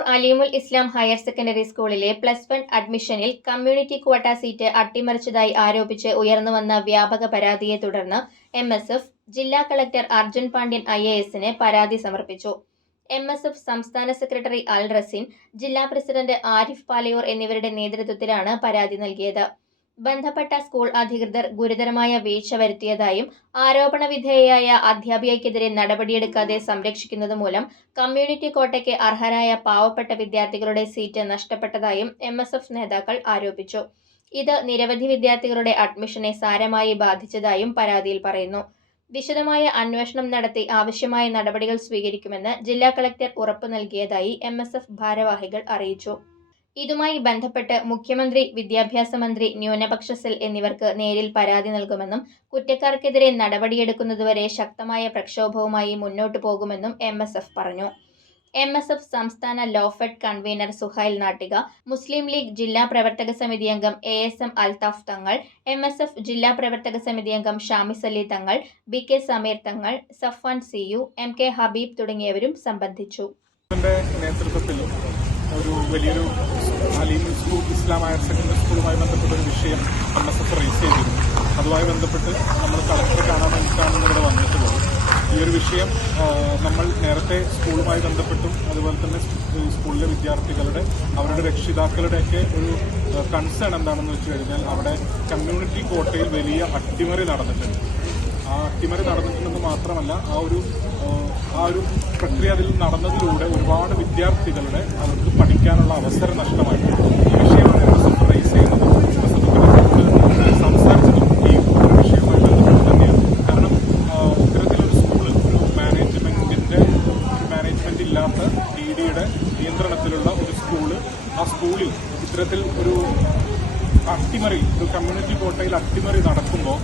താലീമുൽ Islam higher secondary സ്കൂളിലെ plus one അഡ്മിഷനിൽ community quota seat അട്ടിമറിച്ചതായി ആരോപിച്ച് ഉയർന്നുവന്ന വ്യാപക പരാതിയെ തുടർന്ന് എം എസ് എഫ് ജില്ലാ collector Arjun Pandian I A എസിന് പരാതി സമർപ്പിച്ചു. എം എസ് എഫ് സംസ്ഥാന സെക്രട്ടറി അൽ റസിൻ ജില്ലാ പ്രസിഡന്റ് ആരിഫ് പാലയൂർ എന്നിവരുടെ നേതൃത്വത്തിലാണ് പരാതി നൽകിയത്. ബന്ധപ്പെട്ട സ്കൂൾ അധികൃതർ ഗുരുതരമായ വീഴ്ച വരുത്തിയതായും ആരോപണ വിധേയയായ അധ്യാപികയ്ക്കെതിരെ നടപടിയെടുക്കാതെ സംരക്ഷിക്കുന്നത് മൂലം കമ്മ്യൂണിറ്റി കോട്ടയ്ക്ക് അർഹരായ പാവപ്പെട്ട വിദ്യാർത്ഥികളുടെ സീറ്റ് നഷ്ടപ്പെട്ടതായും എം നേതാക്കൾ ആരോപിച്ചു. ഇത് നിരവധി വിദ്യാർത്ഥികളുടെ അഡ്മിഷനെ സാരമായി ബാധിച്ചതായും പരാതിയിൽ പറയുന്നു. വിശദമായ അന്വേഷണം നടത്തി ആവശ്യമായ നടപടികൾ സ്വീകരിക്കുമെന്ന് ജില്ലാ കളക്ടർ ഉറപ്പു നൽകിയതായി എം ഭാരവാഹികൾ അറിയിച്ചു. ഇതുമായി ബന്ധപ്പെട്ട് മുഖ്യമന്ത്രി വിദ്യാഭ്യാസ മന്ത്രി ന്യൂനപക്ഷ സെൽ എന്നിവർക്ക് നേരിൽ പരാതി നൽകുമെന്നും കുറ്റക്കാർക്കെതിരെ നടപടിയെടുക്കുന്നതുവരെ ശക്തമായ പ്രക്ഷോഭവുമായി മുന്നോട്ടു പോകുമെന്നും എം പറഞ്ഞു. എം എസ് എഫ് സംസ്ഥാന ലോഫെഡ് കൺവീനർ സുഹൈൽ നാട്ടിക മുസ്ലിം ലീഗ് ജില്ലാ പ്രവർത്തക സമിതി അംഗം A S M Althaf Thangal M S F ജില്ലാ പ്രവർത്തക സമിതി അംഗം ഷാമിസ് അലി തങ്ങൾ B K Sameer Thangal Safwan C U M K Habeeb തുടങ്ങിയവരും സംബന്ധിച്ചു. നേതൃത്വത്തിൽ ഒരു വലിയൊരു അലീം സ്കൂൾ ഇസ്ലാം ഹയർ സെക്കൻഡറി സ്കൂളുമായി ബന്ധപ്പെട്ട ഒരു വിഷയം എം എസ് എഫ് റേസ് ചെയ്തിരുന്നു. അതുമായി ബന്ധപ്പെട്ട് നമ്മൾ കളക്ടറെ കാണാൻ വേണ്ടിയിട്ടാണ് ഇവിടെ വന്നിട്ടുള്ളത്. ഈ ഒരു വിഷയം നമ്മൾ നേരത്തെ സ്കൂളുമായി ബന്ധപ്പെട്ടും അതുപോലെ തന്നെ സ്കൂളിലെ വിദ്യാർത്ഥികളുടെ അവരുടെ രക്ഷിതാക്കളുടെയൊക്കെ ഒരു കൺസേൺ എന്താണെന്ന് വെച്ച് കഴിഞ്ഞാൽ അവിടെ കമ്മ്യൂണിറ്റി കോട്ടയിൽ വലിയ അട്ടിമറി നടന്നിട്ടുണ്ട്. അട്ടിമറി നടന്നിട്ടുണ്ടെന്ന് മാത്രമല്ല ആ ഒരു ആ ഒരു പ്രക്രിയ അതിൽ നടന്നതിലൂടെ ഒരുപാട് വിദ്യാർത്ഥികളുടെ അവർക്ക് പഠിക്കാനുള്ള അവസരം നഷ്ടമായി ഈ വിഷയമാണ് എസ് ചെയ്യുന്നത്. എം സംസാരിച്ചതും ഈ ഒരു വിഷയവുമായി ബന്ധപ്പെട്ട് തന്നെയാണ്. കാരണം ഇത്തരത്തിലൊരു സ്കൂളിൽ ഒരു മാനേജ്മെന്റിന്റെ മാനേജ്മെന്റ് ഇല്ലാത്ത ഡി ഡിയുടെ നിയന്ത്രണത്തിലുള്ള ഒരു സ്കൂൾ ആ സ്കൂളിൽ ഇത്തരത്തിൽ ഒരു അട്ടിമറി ഒരു കമ്മ്യൂണിറ്റി കോട്ടയിൽ അട്ടിമറി നടക്കുമ്പോൾ